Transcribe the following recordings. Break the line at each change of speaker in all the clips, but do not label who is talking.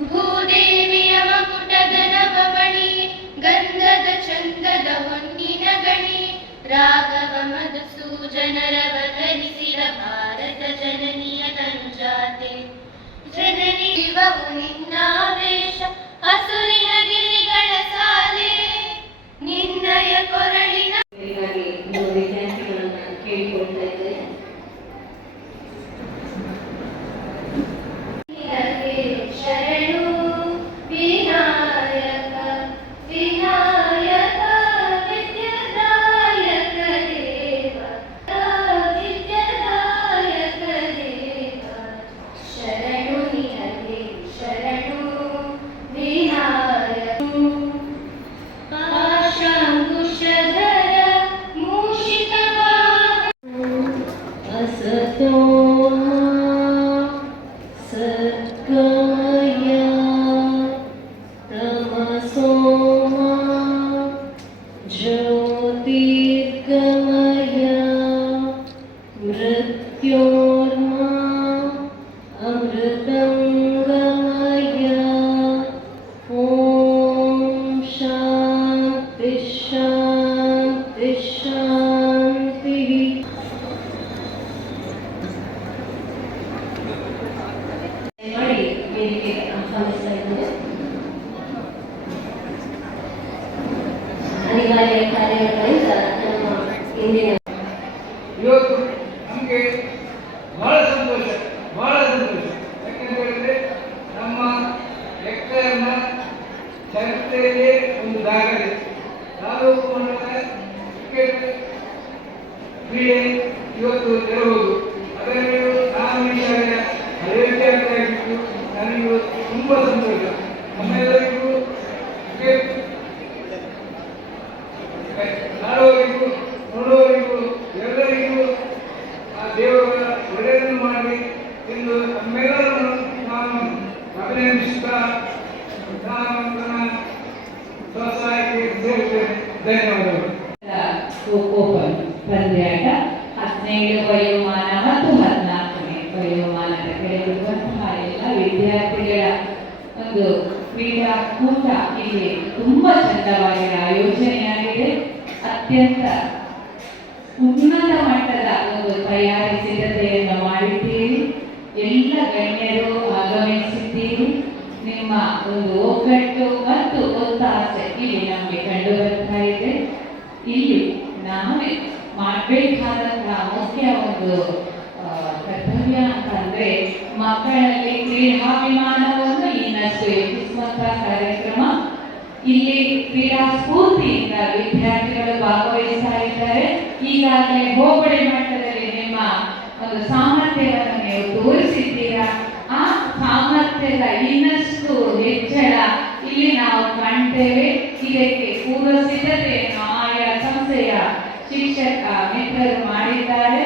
ಭೂದೇವಿಯ ಮಕುಟದ ನವಮಣಿ ಗಂಧದ ಚಂದದ ಹೊನ್ನಿನ ಗಣಿ. ರಾಘವ ಮಧುಸೂಜನರವ ಧರಿಸಿದ ಭಾರತ ಜನನಿಯ ತನುಜಾತೆ ಜನನಿ ಶಿವವು ನಿನ್ನಾವೇಶ
ಮಾಡಬೇಕಾದಂತಹ ಮುಖ್ಯ ಒಂದು ಕರ್ತವ್ಯ ಅಂತಂದ್ರೆ ಮಕ್ಕಳಲ್ಲಿ ಕ್ರೀಡಾಭಿಮಾನವನ್ನು ಇನ್ನಷ್ಟು ಹೆಚ್ಚಿಸುವಂತಹ ಕಾರ್ಯಕ್ರಮ ಇಲ್ಲಿ ಕ್ರೀಡಾ ಸ್ಫೂರ್ತಿಯಿಂದ ವಿದ್ಯಾರ್ಥಿಗಳು ಭಾಗವಹಿಸ್ತಾ ಇದ್ದಾರೆ ಈಗಾಗಲೇ ಹೋಬಳಿ ಮಟ್ಟದಲ್ಲಿ ನಿಮ್ಮ ಒಂದು ಸಾಮರ್ಥ್ಯವನ್ನು ನೀವು ತೋರಿಸಿದ್ದೀರಾ ಆ ಸಾಮರ್ಥ್ಯದ ಇನ್ನಷ್ಟು ಹೆಚ್ಚಳ ಇಲ್ಲಿ ನಾವು ಕಾಣ್ತೇವೆ ಇದಕ್ಕೆ ಪೂರ್ವ ಸಿದ್ಧತೆಯನ್ನು ಆಯಾ ಸಂಸ್ಥೆಯ ಶಿಕ್ಷಕ ಮಿತ್ರರು ಮಾಡಿದ್ದಾರೆ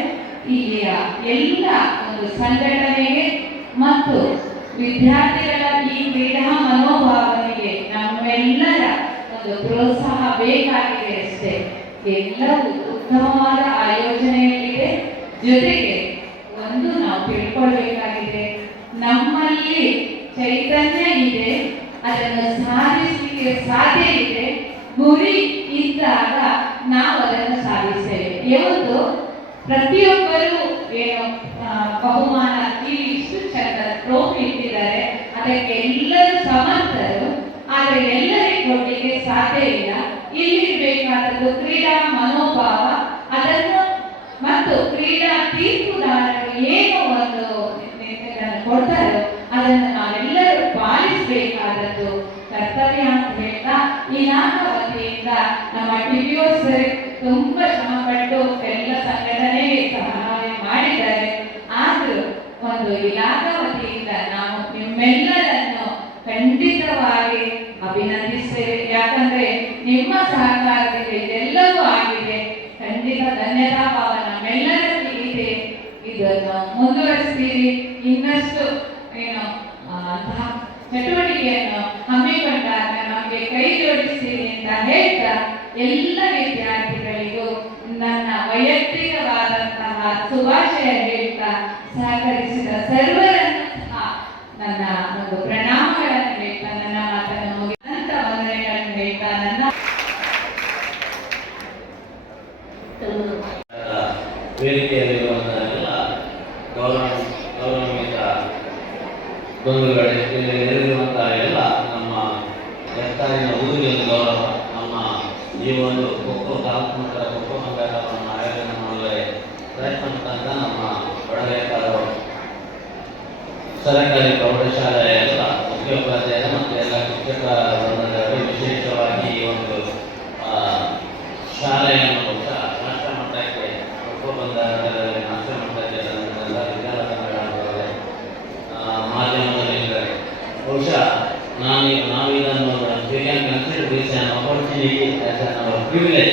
ಇಲ್ಲಿಯ ಎಲ್ಲ ಒಂದು ಸಂಘಟನೆಗೆ ಮತ್ತು ವಿದ್ಯಾರ್ಥಿಗಳ ಈ ಕ್ರೀಡಾ ಮನೋಭಾವನೆಗೆ ನಮ್ಮೆಲ್ಲರ ಒಂದು ಪ್ರೋತ್ಸಾಹ ಬೇಕಾಗಿದೆ ಅಷ್ಟೇ. ಎಲ್ಲವೂ ಉತ್ತಮವಾದ ಆಯೋಜನೆಯಲ್ಲಿದೆ. ಜೊತೆಗೆ ಒಂದು ನಾವು ತಿಳ್ಕೊಳ್ಬೇಕಾಗಿದೆ. ನಮ್ಮಲ್ಲಿ ಚೈತನ್ಯ ಇದೆ. ಅದನ್ನು ಸಾಧಿಸಲಿಕ್ಕೆ ಸಾಧ್ಯ ಇದೆ. ಗುರಿ ಇದ್ದಾಗ ನಾವು ಅದನ್ನು ಸಾಧಿಸ್ತೇವೆ. ಯಾವತ್ತು? ಪ್ರತಿಯೊಬ್ಬರು ಏನು ಬಹುಮಾನ ಇಷ್ಟು ಚಂದ ಟ್ರೋಫಿ ಇಟ್ಟಿದ್ದಾರೆ. ಅದಕ್ಕೆ ಎಲ್ಲರೂ ಸಮರ್ಥರು. ಆದರೆ ಕೊಡ್ಲಿಕ್ಕೆ ಸಾಧ್ಯ ಇಲ್ಲ. ಇಲ್ಲಿ ಬೇಕಾದದ್ದು ಕ್ರೀಡಾ ಮನೋಭಾವ, ಅದನ್ನು ಮತ್ತು ಕ್ರೀಡಾ ತೀರ್ಪುದಾರರು ಏನು ಒಂದು ಕೊಡ್ತಾರೋ ಅದನ್ನು ನಾವೆಲ್ಲರೂ ಪಾಲಿಸಬೇಕಾದದ್ದು ಕರ್ತವ್ಯ ಅಂತ ಹೇಳ್ತಾ ನಾಲ್ಕು ವತಿಯಿಂದ ನಮ್ಮ ಟಿವಿಯೋ ಸರ್ ತುಂಬಾ ಶ್ರಮಪಟ್ಟು ಎಲ್ಲ ಸಂಘಟನೆಗೆ ಸಹಾಯ ಮಾಡಿದ್ದಾರೆ. ಆದ್ರೂ ಒಂದು ಇಲಾಖಾ ವತಿಯಿಂದ ನಾವು ನಿಮ್ಮೆಲ್ಲರನ್ನು ನಿಮ್ಮ ಸಹಕಾರದಿಂದ ಇದೆಲ್ಲವೂ ಆಗಿದೆ. ಖಂಡಿತ ಧನ್ಯತಾ ಭಾವ ನಮ್ಮೆಲ್ಲರಲ್ಲಿ ಇದೆ. ಇದನ್ನು ಮುಂದುವರಿಸ್ತೀರಿ. ಇನ್ನಷ್ಟು ಏನು ಅಂತಹ ಚಟುವಟಿಕೆಯನ್ನು ಹಮ್ಮಿಕೊಂಡಾಗ ನಮಗೆ ಕೈ ಜೋಡಿಸ್ತೀರಿ ಅಂತ ಹೇಳ್ತಾ ಎಲ್ಲ ವಿದ್ಯಾರ್ಥಿಗಳಿಗೂ ನನ್ನ ವೈಯಕ್ತಿಕವಾದಂತಹ ಶುಭಾಶಯ ಹೇಳ್ತಾ ಸಹಕರಿಸಿದ ಸರ್ವರನ್ನು ಸಹ ನನ್ನ ಒಂದು ಪ್ರಣಾಮಗಳನ್ನು
ಬಂಧುಗಳೇ Give me that.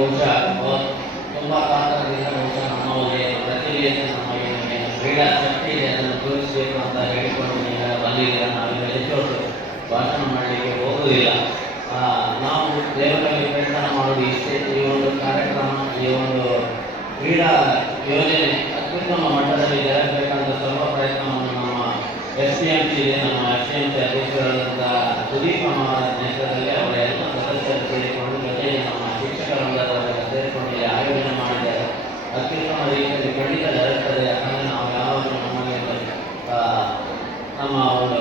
ಬಹುಶಃ ಅವ- ತುಂಬ ಕಾತರದಿಂದ ಬಹುಶಃ ನಮ್ಮ ಪ್ರತಿಭೆಯನ್ನು ನಮ್ಮ ಕ್ರೀಡಾ ಶಕ್ತಿ ಇದೆ ಅದನ್ನು ತೋರಿಸಬೇಕು ಅಂತ ಹೇಳಿಕೊಂಡು ನೀವೆಲ್ಲ ಬಂದಿದ್ದೀರ? ನಾವೆಲ್ಲ ಹೆಚ್ಚು ಹೊತ್ತು ಭಾಷಣ ಮಾಡಲಿಕ್ಕೆ ಹೋಗುವುದಿಲ್ಲ. ನಾವು ದೇವರಲ್ಲಿ ಪ್ರಯತ್ನ ಮಾಡೋದು ಇಷ್ಟೇ. ಈ ಒಂದು ಕಾರ್ಯಕ್ರಮ, ಈ ಒಂದು ಕ್ರೀಡಾ ಯೋಜನೆ ಅತ್ಯುತ್ತಮ ಮಟ್ಟದಲ್ಲಿ ಜರಗಬೇಕಂತ ಸರ್ವ ಪ್ರಯತ್ನವನ್ನು ನಮ್ಮ ಎಸ್ ಟಿ ಎಂ ಸಿ ಇದೆ, ನಮ್ಮ ಎಸ್ ಟಿ ಎಂ ಸಿ ಅಧ್ಯಕ್ಷರಾದಂಥ ಸುದೀಪ್ ಅವರ ನೇತೃತ್ವದಲ್ಲಿ ಅವರ ಎಲ್ಲ ಸದಸ್ಯರು ಸೇರಿಕೊಂಡು ಜೊತೆಗೆ ನಮ್ಮ ಶಿಕ್ಷಕ ವೃಂದದವರೆಲ್ಲ ಸೇರಿಕೊಂಡು ಇಲ್ಲಿ ಆಯೋಜನೆ ಮಾಡಿದ್ದಾರೆ ಅತ್ಯುತ್ತಮ ರೀತಿಯಲ್ಲಿ ಖಂಡಿತ ಜರುಗ್ತದೆ ಯಾಕಂದರೆ ನಾವು ಯಾವಾಗಲೂ ನಮಗೆ ಒಂದು, ಆ, ನಮ್ಮ ಒಂದು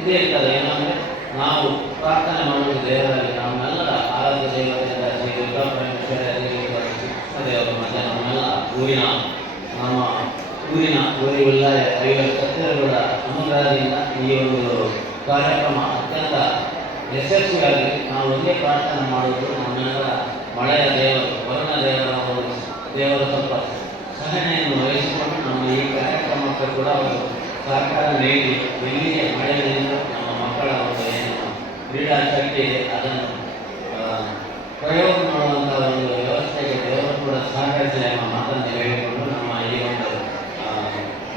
ಇದೇ ಇರ್ತದೆ ಏನಂದರೆ ನಾವು ಪ್ರಾರ್ಥನೆ ಮಾಡುವುದು ದೇವರಲ್ಲಿ ನಮ್ಮೆಲ್ಲರ ಆರಾಧ್ಯ ದೇವರಿಂದ ಶ್ರೀ ದುರ್ಗಾ ಪರಮೇಶ್ವರಿ ದೇವರು ಕೃಷ್ಣ ದೇವರು ಮತ್ತು ನಮ್ಮೆಲ್ಲ ಊರಿನ ನಮ್ಮ ಊರಿನ ಊರಿಗೆಲ್ಲ ಐವತ್ತು ಸತ್ಯಗಳ ಅನುಗ್ರಹದಿಂದ ಈ ಒಂದು ಕಾರ್ಯಕ್ರಮ ಅತ್ಯಂತ ಯಶಸ್ವಿಯಾಗಿ ನಾವು ಒಂದೇ ಪ್ರಾರ್ಥನೆ ಮಾಡುವುದು ನಮ್ಮೆಲ್ಲರ ಮಳೆಯ ದೇವರು ವರುಣ ದೇವರ ಒಂದು ದೇವರ ಸ್ವಲ್ಪ ಸಹನೆಯನ್ನು ವಹಿಸಿಕೊಂಡು ನಮ್ಮ ಈ ಕಾರ್ಯಕ್ರಮಕ್ಕೆ ಕೂಡ ಅವರು ಸಹಕಾರ ನೀಡಿ ಎಲ್ಲಿಯ ಮಳೆಯಿಂದ ನಮ್ಮ ಮಕ್ಕಳ ಒಂದು ಏನು ಕ್ರೀಡಾ ಶಕ್ತಿ ಇದೆ ಅದನ್ನು ಪ್ರಯೋಗ ಮಾಡುವಂಥ ಒಂದು ವ್ಯವಸ್ಥೆಗೆ ದೇವರು ಕೂಡ ಸಹಕರಿಸಲಿ ಎಂಬ ಮಾತನ್ನು ಹೇಳಿಕೊಂಡು ನಮ್ಮ ಈ ಒಂದು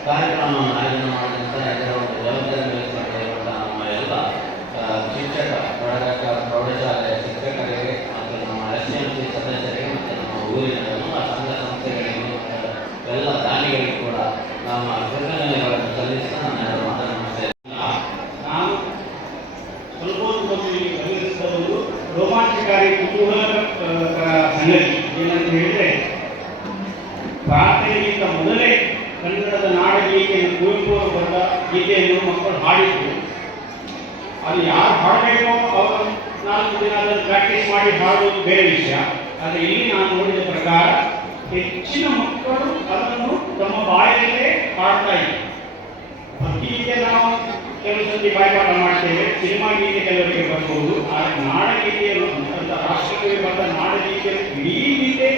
ಕಾರ್ಯಕ್ರಮವನ್ನು ಆಯೋಜನೆ ಮಾಡಿದಂಥ ಇದರ ಒಂದು ಜವಾಬ್ದಾರಿ ವಹಿಸಿಕೊಂಡಿರುವಂಥ ನಮ್ಮ ಎಲ್ಲ ಆ, ಶಿಕ್ಷಕ ಪ್ರೌಢ ಪ್ರೌಢಶಾಲೆಯ ಶಿಕ್ಷಕರಿಗೆ ಮತ್ತು ನಮ್ಮ ಎಸ್ ಎಂ ಸಿ ಸದಸ್ಯರಿಗೆ ಮತ್ತು ನಮ್ಮ ಊರಿನ ಎಲ್ಲ ಸಂಘ ಸಂಸ್ಥೆಗಳಿಗೆ ಮತ್ತು ಎಲ್ಲ ದಾನಿಗಳಿಗೆ ಕೂಡ ನಮ್ಮ ಕೃತಜ್ಞತೆಗಳನ್ನು ಸಲ್ಲಿಸ್ತಾ ನಾನು ಎರಡು ಮಾತನ್ನು ಮುಗಿಸ್ತೇನೆ.
ನಾನು ಒಂದು ರೋಮಾಂಚಕಾರಿ ಕುತೂಹಲ ಸಂಗತಿ ಏನಂತ ಹೇಳಿದ್ರೆ ಪ್ರಾರ್ಥನೆಗಿಂತ ಮೊದಲೇ ಕನ್ನಡದ ನಾಡಗೀತೆಯನ್ನು ಕುವೆಂಪು ಅವರು ಬರೆದ ಗೀತೆಯನ್ನು ಮಕ್ಕಳು ಹಾಡಿದ್ರು. ಅದು ಯಾರು ಹಾಡಬೇಕೋ ಅವರು ನಾಲ್ಕು ದಿನ ಅದನ್ನು ಪ್ರಾಕ್ಟೀಸ್ ಮಾಡಿ ಹಾಡುವುದು ಬೇರೆ ವಿಷಯ. ಆದರೆ ಇಲ್ಲಿ ನಾನು ನೋಡಿದ ಪ್ರಕಾರ ಹೆಚ್ಚಿನ ಮಕ್ಕಳು ಅದನ್ನು ತಮ್ಮ ಬಾಯಲ್ಲೇ ಹಾಡ್ತಾ ಇದ್ದಾರೆ. ಭಕ್ತಿಗೆ ನಾವು ಸತಿ ಬಾಯ್ಪಾಠ ಮಾಡ್ತೇವೆ. ಸಿನಿಮಾ ಗೀತೆ ಕೆಲವರಿಗೆ ಬರ್ಬೋದು. ಆ ನಾಡಗೀತೆಯನ್ನು ಅಂತ ರಾಷ್ಟ್ರಕವಿ ಬಂದ ನಾಡಗೀತೆಯನ್ನು ಇಡೀ ಗೀತೆ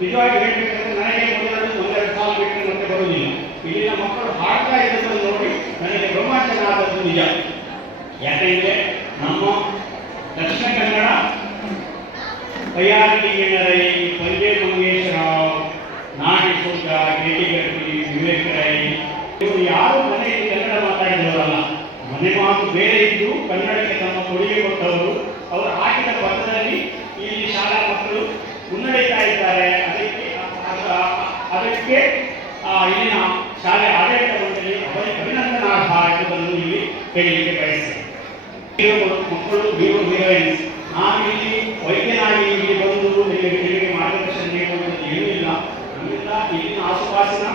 ನಿಜವಾಗಿ ಹೇಳಬೇಕಂದ್ರೆ ನನಗೆ ಮೊದಲು ಒಂದೆರಡು ಸಾಲು ಬಿಟ್ಟರೆ ಮತ್ತೆ ಬರುವುದಿಲ್ಲ. ಇಲ್ಲಿನ ಮಕ್ಕಳು ಹಾಡ್ತಾ ಇರೋದನ್ನು ನೋಡಿ ನನಗೆ ರೋಮಾಂಚನ ಆದದ್ದು ನಿಜ. ಯಾಕೆಂದರೆ ನಮ್ಮ ದಕ್ಷಿಣ ಕನ್ನಡ ಕೈಯಾರಿಕೆ ಮಾತು ಬೇರೆ ಇದ್ದು ಕನ್ನಡಕ್ಕೆ ತಮ್ಮ ಕೊಡುಗೆ ಕೊಟ್ಟವರು, ಅವರು ಹಾಕಿದ ಪತ್ರದಲ್ಲಿ ಇಲ್ಲಿ ಶಾಲಾ ಮಕ್ಕಳು ಮುನ್ನಡೆಯುತ್ತಾ ಇದ್ದಾರೆ. ಅದಕ್ಕೆ ಅದಕ್ಕೆ ಇಲ್ಲಿನ ಶಾಲೆ ಆಡಳಿತ ಮಂಡಳಿ ಅಭಿನಂದನಾರ್ಹ ಎಂಬುದನ್ನು ಇಲ್ಲಿ ಹೇಳಲಿಕ್ಕೆ ಬಯಸ್ತೇನೆ. ಮಕ್ಕಳು ಹೀರೋ ಹೀರೋಯಿನ್ಸ್ ನಾನು ಇಲ್ಲಿ ವೈದ್ಯನಾಗಿ ಇಲ್ಲಿ ಬಂದು ನಿಮಗೆ ನಿಮಗೆ ಮಾರ್ಗದರ್ಶನ ನೀಡುವಂಥದ್ದು ಏನೂ ಇಲ್ಲ. ನಮ್ಮಿಂದ ಇಲ್ಲಿನ ಆಸುಪಾಸಿನ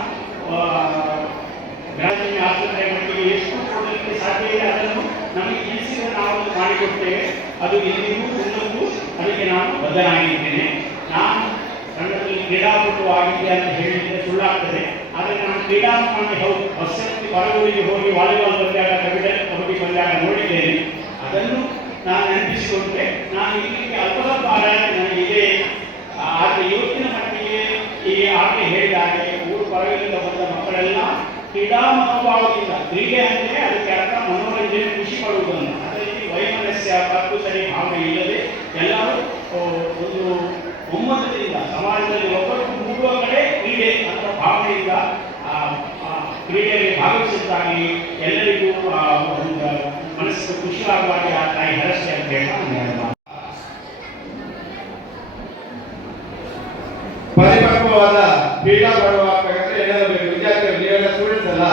ಆಸ್ಪತ್ರೆ ಮಟ್ಟಿಗೆ ಎಷ್ಟು ಕೊಡಲಿಕ್ಕೆ ಸಾಧ್ಯ ನಮಗೆ ತಿಳಿಸಿದ ನಾವು ಮಾಡಿಕೊಡ್ತೇವೆ. ಅದು ಎಂದಿಗೂ ಮುಂದಕ್ಕೂ ಅದಕ್ಕೆ ನಾನು ಬದಲಾಗಿದ್ದೇನೆ ನಾನು ತಂಡದಲ್ಲಿ ಕ್ರೀಡಾಪಟು ಆಗಿದ್ದೆ ಅಂತ ಹೇಳಿದ್ರೆ ಸುಳ್ಳಾಗ್ತದೆ. ಆದರೆ ನಾನು ಕ್ರೀಡಾಭಿಮಾನಿ ಹೌದು ಹೊಸ
ಹೊರಗೂರಿಗೆ ಹೋಗಿ ವಾಲಿಬಾಲ್ ಬಂದಾಗ ಕಬಡ್ಡಿ ಕಬಡ್ಡಿ ಬಂದಾಗ ನೋಡಿದ್ದೇನೆ. ಅದನ್ನು ನಾನು ನೆನಪಿಸಿಕೊಂಡ್ರೆ ನಾನು ಇಲ್ಲಿಗೆ ಅಲ್ಪ ಸ್ವಲ್ಪ ಆರಾಧನೆ ನನಗಿದೆ ಆದರೆ ಇವತ್ತಿನ ಮಟ್ಟಿಗೆ ಈ ಆಟ ಹೇಳಿದ ಹಾಗೆ ಊರು ಹೊರಗಿನಿಂದ ಬಂದ ಮಕ್ಕಳೆಲ್ಲ ಕ್ರೀಡಾ ಮನೋಭಾವದಿಂದ ಕ್ರೀಡೆ ಅಂದರೆ ಅದಕ್ಕೆ ಅರ್ಥ ಮನೋರಂಜನೆ ಖುಷಿ ಪಡುವುದನ್ನು. ಅದೇ ರೀತಿ ವೈಮನಸ್ಯ ತಪ್ಪು ಸರಿ ಭಾವನೆ ಇಲ್ಲದೆ ಎಲ್ಲರೂ ಒಂದು ಒಮ್ಮತದಿಂದ ಸಮಾಜದಲ್ಲಿ ಒಬ್ಬರು ಮೂಡುವ ಕಡೆ ಕ್ರೀಡೆ ಅಂತ ಭಾವನೆಯಿಂದ ಕ್ರೀಡೆಯಲ್ಲಿ ಭಾಗವಹಿಸುತ್ತಾಗಿ ಎಲ್ಲರಿಗೂ ಒಂದು ಮನಸ್ಸು ಖುಷಿಯಾಗುವಾಗ ಆ ತಾಯಿ ಹರಸ್ತೆ ಅಂತ ಹೇಳಿ ನಾನು ಹೇಳ್ಬಾರ್ದು.
ಪರಿಪಕ್ವವಾದ ಕ್ರೀಡಾ ಪಡುವಾಗಬೇಕಾದ್ರೆ ಏನಾದ್ರು ಬೇಕು ವಿದ್ಯಾರ್ಥಿಗಳು ನೀವೆಲ್ಲ ಸ್ಟೂಡೆಂಟ್ಸ್ ಅಲ್ಲ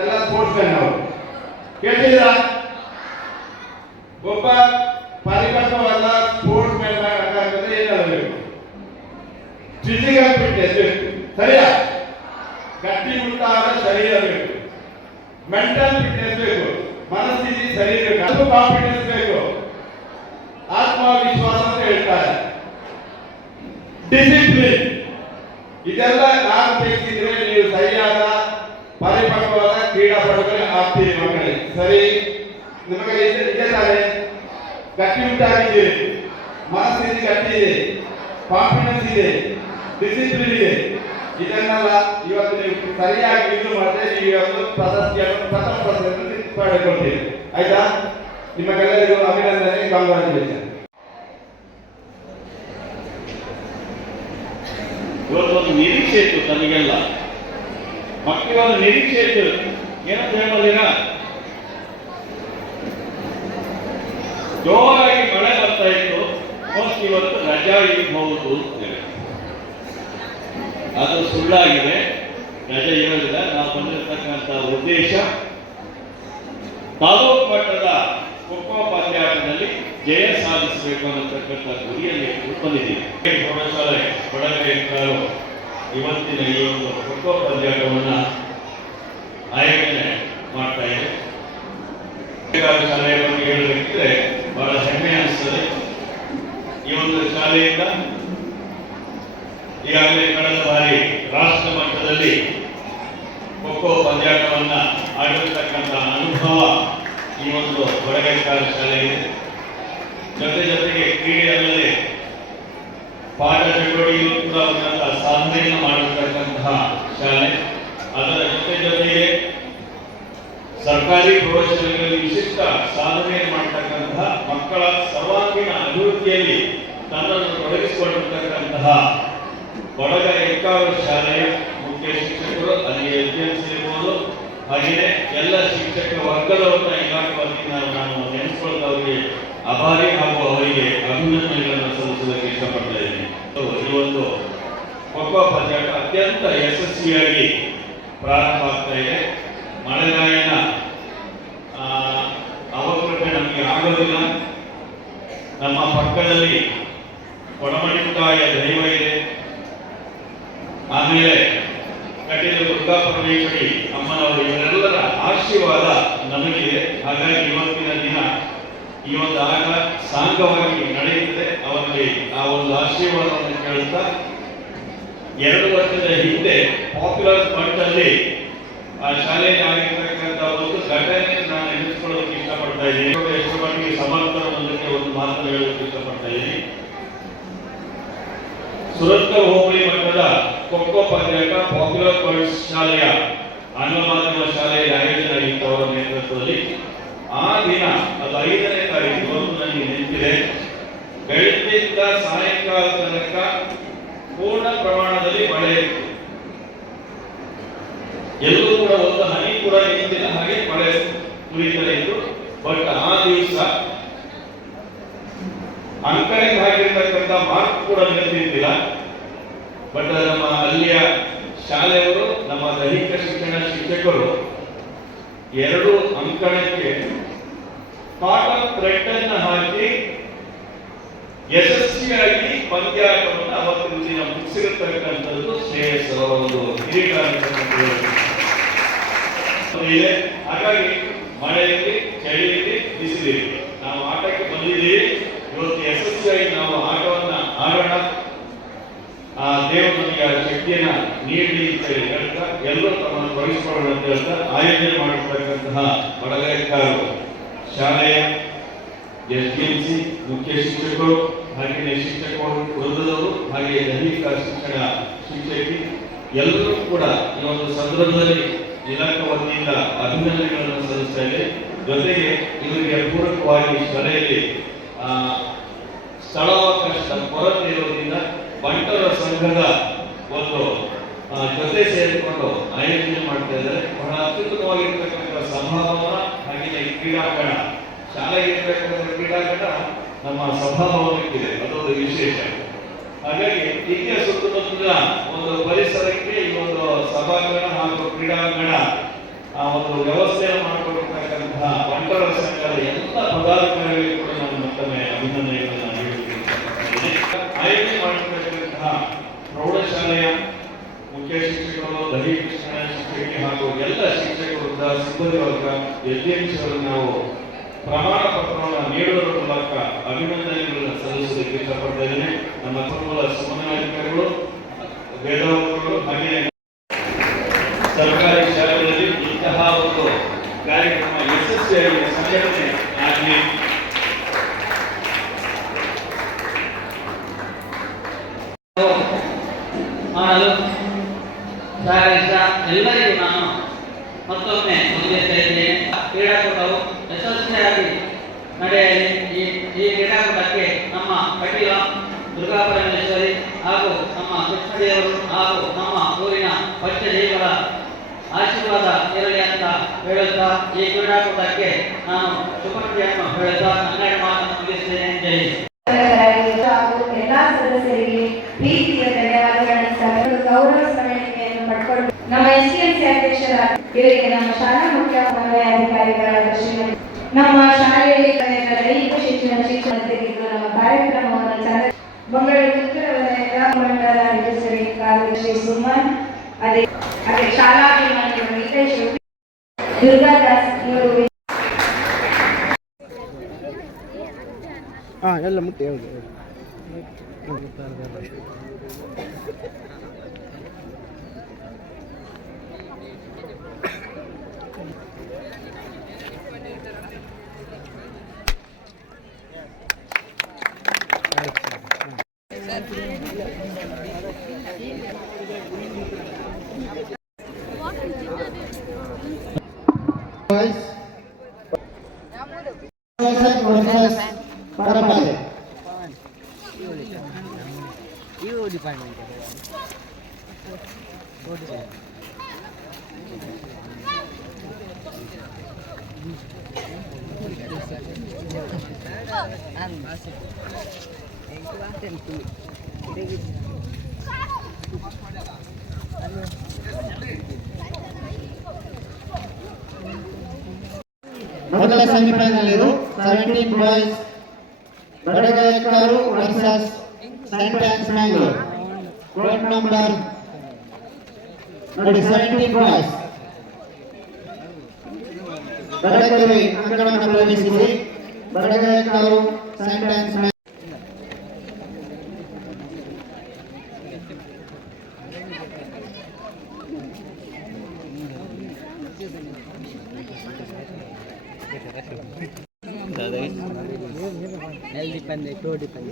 ಎಲ್ಲ ಸ್ಪೋರ್ಟ್ಸ್ ಮ್ಯಾನ್ ಅವರು ಕೇಳ್ತಿದ್ದೀರಾ ಒಬ್ಬ ಪರಿಪಕ್ವವಾದ ಸ್ಪೋರ್ಟ್ಸ್ ಮ್ಯಾನ್ ಆಗಬೇಕಾದ್ರೆ ಏನಾದ್ರು ಬೇಕು ಫಿಸಿಕಲ್ ಫಿಟ್ನೆಸ್ ಬೇಕು? ಸರಿಯಾ? ಗಟ್ಟಿಮುಟ್ಟಾದ ಶರೀರ ಬೇಕು. ಮೆಂಟಲ್ ಫಿಟ್ನೆಸ್ ಬೇಕು. ಮನಸ್ಥಿತಿ ಸರಿ ಬೇಕು ಕಾನ್ಫಿಡೆನ್ಸ್ ಬೇಕು. ಆತ್ಮವಿಶ್ವಾಸ ಅಂತ ಹೇಳ್ತಾರೆ. ಡಿಸಿಪ್ಲಿನ್ ಇದೆಲ್ಲ ನಾನು ತೆಗೆಸಿದ್ರೆ ನೀವು ಸರಿಯಾದ ಪರಿಪಕ್ವವಾದ ಕ್ರೀಡಾಪಟುಗಳು ಆಗ್ತೀರಿ ಮಕ್ಕಳೇ ಸರಿ, ನಿಮಗೆ ಇದೆ ಇದೆ ತಾನೆ ಗಟ್ಟಿ ಉಂಟಾಗಿದೆ. ಮನಸ್ಥಿತಿ ಗಟ್ಟಿ ಇದೆ. ಕಾನ್ಫಿಡೆನ್ಸ್ ಇದೆ. ಡಿಸಿಪ್ಲಿನ್ ಇದೆ. ಇದನ್ನೆಲ್ಲ ಇವತ್ತು ನೀವು ಸರಿಯಾಗಿ ಇದು ಮಾಡಿದ್ರೆ ನೀವು ಇವತ್ತು ಪ್ರಶಸ್ತಿಯನ್ನು ಪ್ರಥಮ ಪ್ರಶಸ್ತಿಯನ್ನು ಪಡೆದುಕೊಳ್ತೀರಿ ಆಯ್ತಾ? ನಿಮಗೆಲ್ಲರಿಗೂ ಅಭಿನಂದನೆ ಕಾಂಗ್ರಾಚುಲೇಷನ್
ಇವತ್ತೊಂದು ನಿರೀಕ್ಷೆ ಇತ್ತು ತಮಗೆಲ್ಲ. ಮಕ್ಕಳಿಗೆ ಒಂದು ನಿರೀಕ್ಷೆ ಇತ್ತು. ಏನಂತ ಹೇಳೋದಿಲ್ಲ ಜೋರಾಗಿ ಮಳೆ ಬರ್ತಾ ಇತ್ತು. ಮೋಸ್ಟ್ ಇವತ್ತು ರಜಾ ಇರಬಹುದು ಅಂತೇಳಿ ಅದು ಸುಳ್ಳಾಗಿದೆ. ರಜೆ ಇರೋದಿಲ್ಲ. ನಾವು ಬಂದಿರತಕ್ಕಂಥ ಉದ್ದೇಶ ತಾಲೂಕು ಮಟ್ಟದ ಖೋಖೋ ಪಂದ್ಯಾಟದಲ್ಲಿ ಜಯ ಸಾಧಿಸಬೇಕು ಅನ್ನತಕ್ಕಂಥ ಗುರಿಯಲ್ಲಿ ಬಂದಿದ್ದೀವಿ. ಪ್ರೌಢಶಾಲೆ ಇವತ್ತಿನ ಈ ಒಂದು ಖೋಖೋ ಪಂದ್ಯಾಟವನ್ನು ಆಯೋಜನೆ ಮಾಡ್ತಾ ಇದೆ. ಶಾಲೆಯ ಬಗ್ಗೆ ಹೇಳಬೇಕಿದ್ರೆ ಬಹಳ ಹೆಮ್ಮೆ ಅನಿಸ್ತದೆ. ಈ ಒಂದು ಶಾಲೆಯಿಂದ ಈಗಾಗಲೇ ಕಳೆದ ಬಾರಿ ರಾಷ್ಟ್ರ ಮಟ್ಟದಲ್ಲಿ ಖೋಖೋ ಪಂದ್ಯಾಟವನ್ನ ಆಡಿರ್ತಕ್ಕಂಥ ಅನುಭವ ಈ ಒಂದು ಹೊರಗೈಕಾರ ಶಾಲೆಯಲ್ಲಿ ಜೊತೆ ಜೊತೆಗೆ ಕ್ರೀಡೆಯಲ್ಲದೆ ಪಾಠ ಚಟುವಟಿಕೆಯಲ್ಲೂ ಕೂಡ ಸಾಧನೆಯನ್ನು ಮಾಡಿರ್ತಕ್ಕಂತಹ ಶಾಲೆ. ಅದರ ಜೊತೆ ಜೊತೆಗೆ ಸರ್ಕಾರಿ ಪ್ರೌಢಶಾಲೆಗಳಲ್ಲಿ ವಿಶಿಷ್ಟ ಸಾಧನೆಯನ್ನು ಮಾಡತಕ್ಕಂತಹ ಮಕ್ಕಳ ಸರ್ವಾಂಗೀಣ ಅಭಿವೃದ್ಧಿಯಲ್ಲಿ ತನ್ನನ್ನು ತೊಡಗಿಸಿಕೊಂಡಿರ್ತಕ್ಕಂತಹ ಕೊಡಗ ಏಕಾವರ ಶಾಲೆಯ ಮುಖ್ಯ ಶಿಕ್ಷಕರು ಅಲ್ಲಿ ಎಸ್ ಇರ್ಬೋದು ಹಾಗೆಯೇ ಎಲ್ಲ ಶಿಕ್ಷಕ ವರ್ಗದವರ ಇಲಾಖೆ ನಾನು ನೆನೆಸ್ಕೊಳ್ಳೋದವರಿಗೆ ಆಭಾರಿ ಹಾಗೂ ಅವರಿಗೆ ಅಭಿನಂದನೆಗಳನ್ನು ಸಲ್ಲಿಸೋದಕ್ಕೆ ಇಷ್ಟಪಡ್ತಾ ಇದ್ದೀನಿ. ಈ ಒಂದು ಖೋಖೋ ಪಂದ್ಯಾಟ ಅತ್ಯಂತ ಯಶಸ್ವಿಯಾಗಿ ಪ್ರಾರಂಭ ಆಗ್ತಾ ಇದೆ. ಮಳೆಗಾಯನ ಆ, ಅವಕೃಪೆ ನಮಗೆ ಆಗೋದಿಲ್ಲ. ನಮ್ಮ ಪಕ್ಕದಲ್ಲಿ ಕೊಡಮಣಿಕಾಯ ದೈವ ಇದೆ. ಆಮೇಲೆ ಕಟ್ಟಿದ ದುರ್ಗಾ ಪರಮೇಶ್ವರಿ ಅಮ್ಮನವರು, ಇವರೆಲ್ಲರ ಆಶೀರ್ವಾದ ನಮಗಿದೆ. ಹಾಗಾಗಿ ಇವತ್ತಿನ ದಿನ ಈ ಒಂದು ಆಟ ಸಾಂಗವಾಗಿ ನಡೆಯುತ್ತದೆ. ಅವರಲ್ಲಿ ಆ ಒಂದು ಆಶೀರ್ವಾದವನ್ನು ಕೇಳುತ್ತಾ, ಎರಡು ವರ್ಷದ ಹಿಂದೆ ಪಾಪ್ಯುಲರ್ ಅಲ್ಲಿ ಆ ಶಾಲೆಯಲ್ಲಿ ಆಗಿರ್ತಕ್ಕಂಥ ಒಂದು ಘಟನೆ ನಾನು ಎದುರಿಸಿಕೊಳ್ಳೋದಕ್ಕೆ ಇಷ್ಟಪಡ್ತಾ ಇದ್ದೀನಿ. ಎಷ್ಟು ಮಟ್ಟಿಗೆ ಒಂದು ಮಾತನ್ನು ಹೇಳಲು ಇಷ್ಟಪಡ್ತಾ ಇದ್ದೀನಿ. ಸುರತ್ಕಲ್ ಹೋಬಳಿ ಮಟ್ಟದ ಖೋಖೋ ಪಂದ್ಯಕ ಪಾಪ್ಯುಲರ್ ಕಾಲೇಜ್ ಶಾಲೆಯ ಆಂಗ್ಲ ಮಾಧ್ಯಮ ಶಾಲೆಯಲ್ಲಿ ಆಯೋಜನೆಯಾಗಿತ್ತು ಅವರ ನೇತೃತ್ವದಲ್ಲಿ ಆ ದಿನ, ಅದು ಐದನೇ ತಾರೀಕು ನನಗೆ ನೆನಪಿದೆ. ಬೆಳಗ್ಗೆಯಿಂದ ಸಾಯಂಕಾಲ ತನಕ ಪೂರ್ಣ ಪ್ರಮಾಣದಲ್ಲಿ ಮಳೆ ಇತ್ತು. ಎಲ್ಲೂ ಕೂಡ ಒಂದು ಹನಿ ಕೂಡ ನಿಂತಿಲ್ಲ, ಹಾಗೆ ಮಳೆ ಕುರಿತರೆ ಇತ್ತು. ಬಟ್ ಆ ದಿವಸ ಅಂಕಣಿಗೆ ಹಾಕಿರ್ತಕ್ಕಂಥ ಮಾರ್ಕ್ ಕೂಡ ನಿಂತಿದ್ದಿಲ್ಲ ಬಟ್ ನಮ್ಮ ಅಲ್ಲಿಯ ಶಾಲೆಯವರು, ನಮ್ಮ ದೈಹಿಕ ಶಿಕ್ಷಣ ಶಿಕ್ಷಕರು ಎರಡು ಅಂಕಣಕ್ಕೆ ಕಾಟನ್ ಥ್ರೆಡ್ ಹಾಕಿ ಯಶಸ್ವಿಯಾಗಿ ಪಂದ್ಯಾಟವನ್ನು ಅವತ್ತಿನ ದಿನ ಮುಗಿಸಿರತಕ್ಕಂಥದ್ದು ಶ್ರೇಯಸ್ ಅವರ ಒಂದು ಹಿರಿಯ ಹಾಗಾಗಿ ಮಳೆಯಲ್ಲಿ ಚಳಿಯಲ್ಲಿ ಬಿಸಿಲಿರಲಿ ನಾವು ಆಟಕ್ಕೆ ಬಂದಿದ್ದೀವಿ ಇವತ್ತು ಯಶಸ್ವಿಯಾಗಿ ನಾವು ಆಟವನ್ನ ಆಡೋಣ ಆ ದೇವರು ನಮಗೆ ಆ ಶಕ್ತಿಯನ್ನ ನೀಡಲಿ ಅಂತ ಹೇಳಿ ಹೇಳ್ತಾ ಎಲ್ಲರೂ ತಮ್ಮನ್ನು ತೊಡಗಿಸಿಕೊಳ್ಳೋಣ ಅಂತ ಆಯೋಜನೆ ಮಾಡಿರ್ತಕ್ಕಂತಹ ಬಡಗಾರಿಕಾರರು ಶಾಲೆಯ ಎಸ್ ಡಿ ಎಂ ಸಿ ಮುಖ್ಯ ಶಿಕ್ಷಕರು, ಹಾಗೆಯೇ ಶಿಕ್ಷಕರು ವೃದ್ಧದವರು ಹಾಗೆಯೇ ದೈಹಿಕ ಶಿಕ್ಷಣ ಶಿಕ್ಷಕಿ, ಎಲ್ಲರೂ ಕೂಡ ಈ ಒಂದು ಸಂದರ್ಭದಲ್ಲಿ ಇಲಾಖೆ ವತಿಯಿಂದ ಅಭಿನಂದನೆಗಳನ್ನು ಸಲ್ಲಿಸ್ತಾ ಇದೆ. ಜೊತೆಗೆ ಇವರಿಗೆ ಪೂರಕವಾಗಿ ಶಾಲೆಯಲ್ಲಿ ಸ್ಥಳಾವಕಾಶದ ಕೊರತೆ ಇರೋದ್ರಿಂದ ಬಂಟರ ಸಂಘದ ಒಂದು ಜೊತೆ ಸೇರಿಕೊಂಡು ಆಯೋಜನೆ ಮಾಡ್ತಾ ಇದ್ದಾರೆ. ಬಹಳ ಅತ್ಯುತ್ತಮವಾಗಿರ್ತಕ್ಕಂಥ ಸಭಾಭವನ, ಹಾಗೆಯೇ ಕ್ರೀಡಾಂಗಣ. ಶಾಲೆಗೆ ಇರ್ತಕ್ಕಂಥ ಕ್ರೀಡಾಂಗಣ ನಮ್ಮ ಸಭಾಭವನಕ್ಕಿದೆ. ಅದೊಂದು ವಿಶೇಷ. ಹಾಗಾಗಿ ಹೀಗೆ ಸುತ್ತಮುತ್ತಲ ಒಂದು ಪರಿಸರಕ್ಕೆ ಈ ಒಂದು ಸಭಾಂಗಣ ಹಾಗೂ ಕ್ರೀಡಾಂಗಣ, ಆ ಒಂದು ವ್ಯವಸ್ಥೆಯನ್ನು ಮಾಡಿಕೊಡ್ತಕ್ಕಂತಹ ಬಂಟರ ಸಂಘದ ಎಲ್ಲ ಪದಾಧಿಕಾರಿಗಳಿಗೆ ಕೂಡ ನಾನು ಮತ್ತೊಮ್ಮೆ ಅಭಿನಂದನೆಗಳನ್ನು. ಆಯೋಜನೆ ಮಾಡಿರ್ತಕ್ಕಂತಹ ಪ್ರೌಢಶಾಲೆಯ ಮುಖ್ಯ ಶಿಕ್ಷಕರು ದಲಿತ ಶಿಕ್ಷಣ ಶಿಕ್ಷಕಿ ಹಾಗೂ ಎಲ್ಲ ಶಿಕ್ಷಕರು ಸಿಬ್ಬಂದಿ ವರ್ಗ ಎಸ್ ನಾವು ಪ್ರಮಾಣ ಪತ್ರವನ್ನು ನೀಡುವುದರ ಮೂಲಕ ಅಭಿನಂದನೆಗಳನ್ನು ಸಲ್ಲಿಸಲಿಕ್ಕೆ ಇಷ್ಟಪಡ್ತಾ ಇದ್ದೇನೆ. ನಮ್ಮ ಸಂಬಳ ಸಮನ್ವಯಾಧಿಕಾರಿಗಳು ವೇದವರು ಹಾಗೆಯೇ ಸರ್ಕಾರಿ ಶಾಲೆಗಳಲ್ಲಿ ಇಂತಹ ಒಂದು ಕಾರ್ಯಕ್ರಮ ಯಶಸ್ವಿಯಾಗಿ ಸಂಘಟನೆ ಆಗಲಿ
ಮಾಡಲು ಸಹಕರಿಸಿದ ಎಲ್ಲರಿಗೂ ನಾನು ಮತ್ತೊಮ್ಮೆ ಮುಂದಿಸ್ತಾ ಇದ್ದೇನೆ ಕ್ರೀಡಾಕೂಟವು ಯಶಸ್ವಿಯಾಗಿ ನಡೆಯಲಿ ಈ ಈ ಕ್ರೀಡಾಕೂಟಕ್ಕೆ ನಮ್ಮ ಕಟೀಲ ದುರ್ಗಾಪರಮೇಶ್ವರಿ ಹಾಗೂ ನಮ್ಮ ಕೃಷ್ಣದೇವರು ಹಾಗೂ ನಮ್ಮ ಊರಿನ ಪಂಚದೇವರ ಆಶೀರ್ವಾದ ಇರಲಿ ಅಂತ ಹೇಳುತ್ತಾ ಈ ಕ್ರೀಡಾಕೂಟಕ್ಕೆ ನಾನು ಶುಭಾಶಯನ್ನು ಹೇಳುತ್ತಾ ಕನ್ನಡ ಮಾತನ್ನು ಮುಗಿಸ್ತೇನೆ ಜೈ
ಎಲ್ಲಾ ಸದಸ್ಯರಿಗೆ ಪ್ರೀತಿಯ ಧನ್ಯವಾದಗಳನ್ನು ನಮ್ಮ ಎಸ್ ಸಿ ಅಧ್ಯಕ್ಷರಾದ ಇವರಿಗೆ ನಮ್ಮ ಶಾಲಾ ಮುಖ್ಯ ಸಮನ್ವಯಾಧಿಕಾರಿಗಳಾದ ನಮ್ಮ ಶಾಲೆಯಲ್ಲಿ ದೈಹಿಕ ಶಿಕ್ಷಣ ಶಿಕ್ಷಣ ನಮ್ಮ ಕಾರ್ಯಕ್ರಮವನ್ನು ಚಂದ ಮಂಗಳೂರು ಉತ್ತರ ವಲಯದ ಮಂಡಲ ರಿಜಿಸ್ಟರಿಂಗ್ ಕಾರ್ಯದರ್ಶಿ ಸುಮನ್, ಅದೇ ಅದೇ ಹಿತೇಶ್ ದುರ್ಗಾದಾಸ್ ಇವರು
ಹಾಂ ಎಲ್ಲ ಮುಟ್ಟಿ ಹೌದು
ಮೊದಲ ಸೆಮಿಫೈನಲ್ ఎప్పుడైనా లేదు. సెవెంటీ ఎంప్లాయీస్ బడగాయక్ గారు వర్సెస్ సెంట్ ట్యాక్స్ బెంగళూరు
కోట్ నంబర్ మరి సెవెంటీ ఎంప్లాయీస్ బడగరి అంకణం ప్రవేశించి బడగాయక్ గారు సెంట్ ట్యాక్స్ नेटवर depend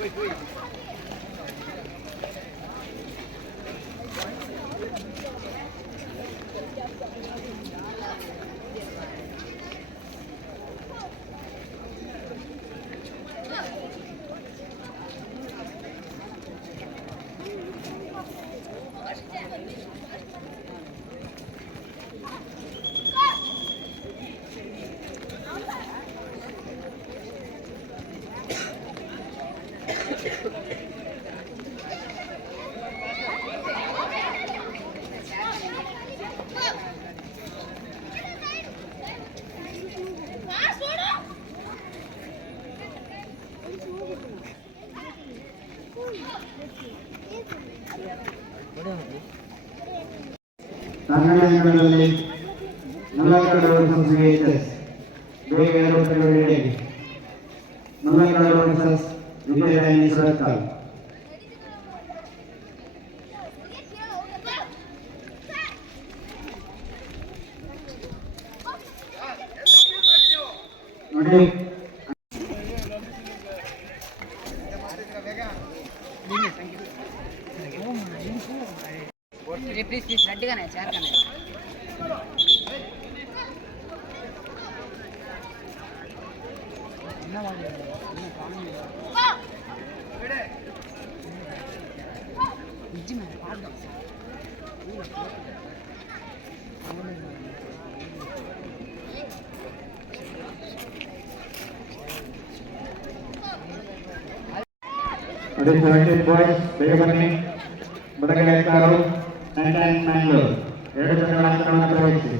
Wait, wait. una número de please please రెడ్గానే
చేరకనే నిజమే పాడదాం அடுத்து வந்து பாய்ஸ் வேகமணி முதலமைச்சரும் ನೈನ್ ಮ್ಯಾಂಗ್ಳೂರ್ ಎರಡು ತಂಡಗಳ ಅಂಕಗಳನ್ನು ಪ್ರವೇಶಿಸಿ